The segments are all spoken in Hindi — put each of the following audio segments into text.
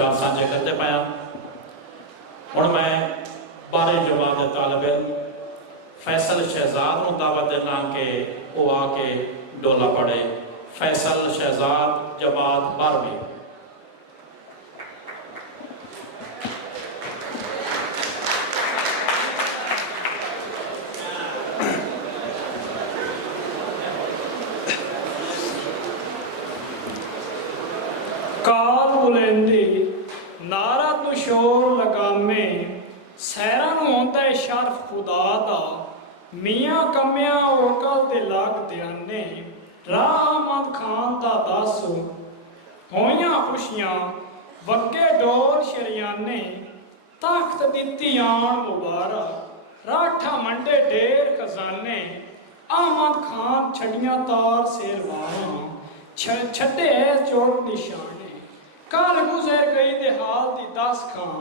विचार साझे करते पाया। हुण मैं 12वीं जमात के तालिब इल्म फैसल शहजाद को दावत देना कि वह आके डोला पढ़े। फैसल शहजाद जमात 12वीं। काल बुलंदी नारा तो शोर लगामे सैरा होंदा है शर्फ खुदा दा मियाँ कमिया ओकल दे लाग ध्याने राह अहमद खान दा दस होइयां खुशियां वगे डोल शरियाने तख्त दित्ती आन मुबारक राठा मंडे ढेर खजाने अहमद खान छड़ियां तार शेरवाना छड़े चोट निशाने कल गुजर गई दे हाल दी दस खां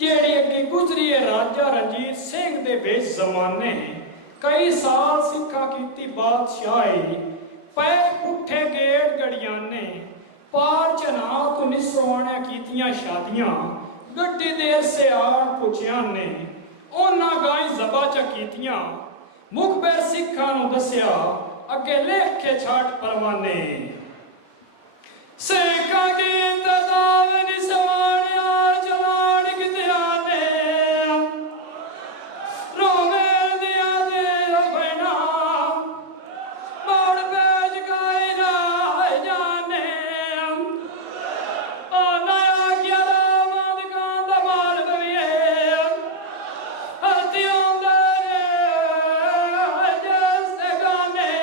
जेड़ी अगे गुजरी है राजा रंजीत सिंह दे बेच जमाने कई साल सिखा कीती बादशाही पै पुठे गेट गड़ियाने पार चनाव तो निसोने कीतियां शादियां गड्डी देर से आड़ पुछियाने ओना गाई जबा च कीतियां मुखबिर सिखा नु दसिया अगे लिख के छाट परवाने सेका की तदाव निसवानिया जवान कितियाने रोवे दिया दे बना बाड़ पेज गाई ना जाने ओ नया क्या रामद कांद माल गए हतियों दे जैसे गाने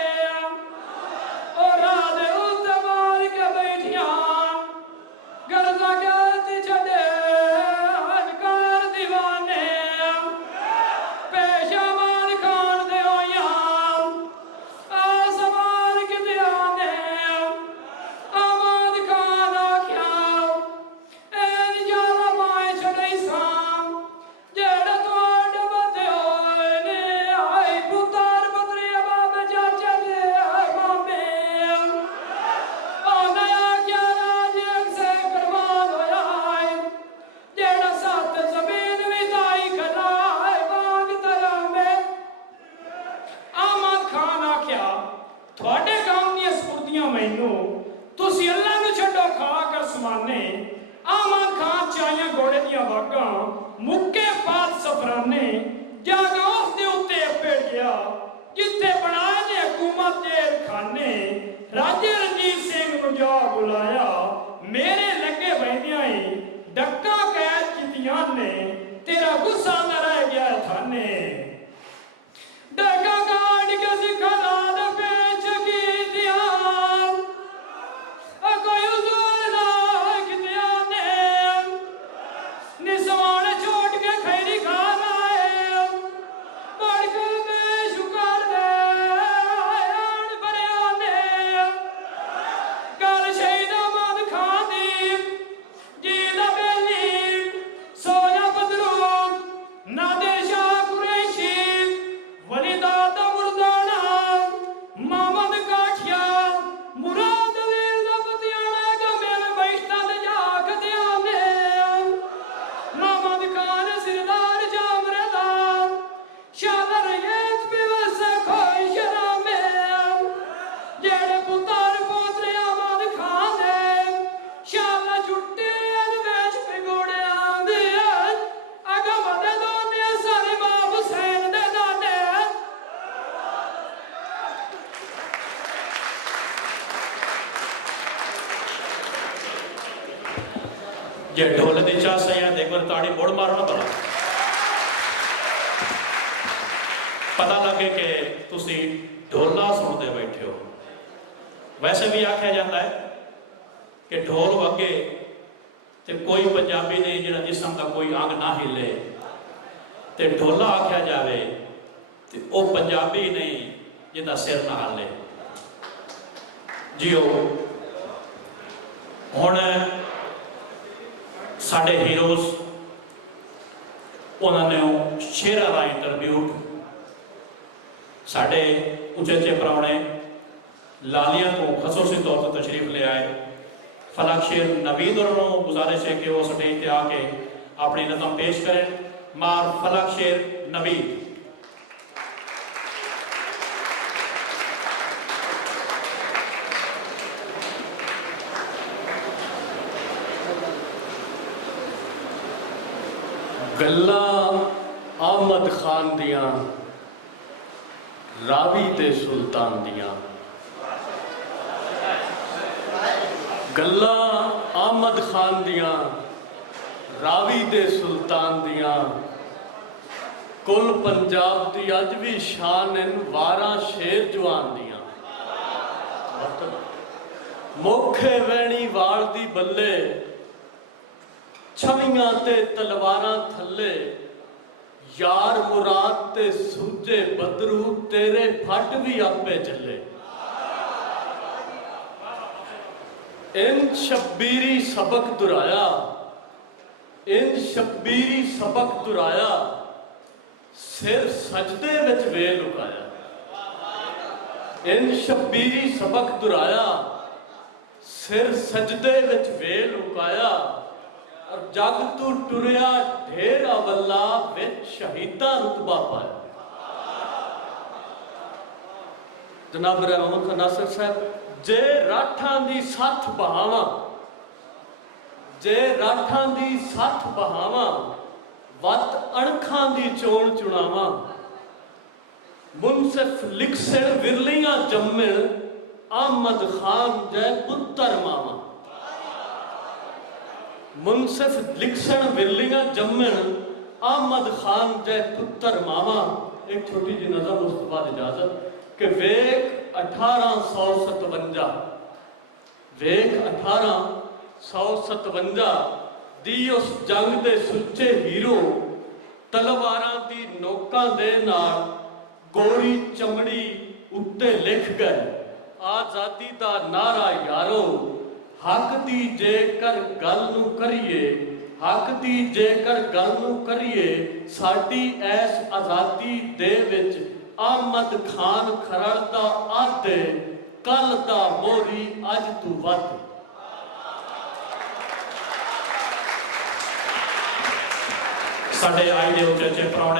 और राधे उस मार के बैठिया गर्जा कहती छड़े हजकार दीवाने पेशा मान खान दे आसमान के दयाने आमाद खान आख्या एन जारा माए छड़ई साम जेड़ा तोड़ बते होए ने आई पुतार बदरी बाबे चाचा दे मामे ओ नया क्या राज से करवान होया है जेड़ा साथ जमीन विदाई खलाए बाग तरह में अहमद खान आख्या थोड़े काम दी स्फूर्तियां मैनू तुसी अल्लाह नु छड्डो खा कर समाने अहमद खान चाइयां घोड़े दियां वागां मुक्के पात सफराने जागा उस दे उत्ते पेड़ गया जिथे बनाए ने हुकूमत दे खाने राजे रंजीत सिंह नु जा बुलाया मेरे लगे बहनियां ही डक्का कैद कीतियां ने तेरा गुस्सा न रह गया थाने डक्का काट के सिखा दे पेच की दिया कोई उजूर ना कितिया ने निसवाने छोड़ के खैरी खा लाए बढ़ के बेशुकार दे आन भरिया ने कर शहीद अहमद खान दी जीला बेली सोया बदरू नादिर शाह कुरैशी वलीदादा मुर्दाना मोहम्मद काठिया मुराद वीर दा पतियाना गमे में बैठता दे जाख दियाने मोहम्मद खान सिरदार जामरेदा शादर येत पिवस खोई शरामे जेड़े पुतार पोतरे अहमद खान दे शाला छुट्टी अनवेश पिगोड़े आंदे अगा मदे दोने सारे बाब हुसैन दे दाने जे ढोल दी चाह सही है एक बार ताड़ी मोड़ मारो ना भला पता लगे कि तुसी ढोला सुनते बैठे हो। वैसे भी आख्या जाता है कि ढोल वगे ते कोई पंजाबी नहीं जिहड़ा जिसम का कोई अंग ना हिले ते ढोला आख्या जावे ते ओ पंजाबी नहीं जिहदा सिर ना हिले जियो। हुण साढ़े हीरोज उन्होंने शेरा राय ट्रिब्यूट साढ़े उचेचे प्राहुणे लालिया को खसूसी तौर पर तशरीफ ले आए फलक शेर नवीद और गुजारिश है कि वो स्टेज पे आके अपनी नज़म पेश करें। मार फलक शेर नवीद। गल्लां अहमद खान दियां रावी ते सुल्तान दियां, गल्लां अहमद खान दियां रावी दे सुल्तान दियां, कुल पंजाब दी अज भी शान इन वारां शेर जवान दियां। मोखे वैणी वाल दी बल्ले छवियां ते तलवारां थल्ले, यार मुराद ते सूजे बदरू तेरे फट भी आपे चले। इन शब्बीरी सबक दुराया, इन शब्बीरी सबक दुराया, सिर सजदे विच वे लुकाया। इन शब्बीरी सबक दुराया, सिर सजदे विच वे लुकाया, और जग तू टुरिया ढेर अवला विच शहीदा रुतबा पाया। जनाब मोहम्मद खान नासिर साहब, जे राठां दी सथ बहावां, जे राठां दी सथ बहावां, वत अणखां दी चोण चुनावां, मुनसिफ लिखसण विरलियां जम्मण, अहमद खान जै पुत्तर मावां। मुनसिफ लिखसण विरलियां जम्मण, अहमद खान जै पुत्तर मावा। एक छोटी जी नज़म उस बाद इजाजत कि वेख 1857, वेख 1857 दी उस जंग दे सुच्चे हीरो, तलवारां दी नोकां दे नाल गोरी चमड़ी उत्ते लिख गए, आज़ादी दा नारा यारो, हक दी जेकर गल नूं करिए, हक दी जेकर गल नूं करिए, साडी ऐस आज़ादी दे विच अहमद खान खरड़दा आदे, कल दा मोरी अज तू वध। साडे आई दे उचेचे प्राहुणे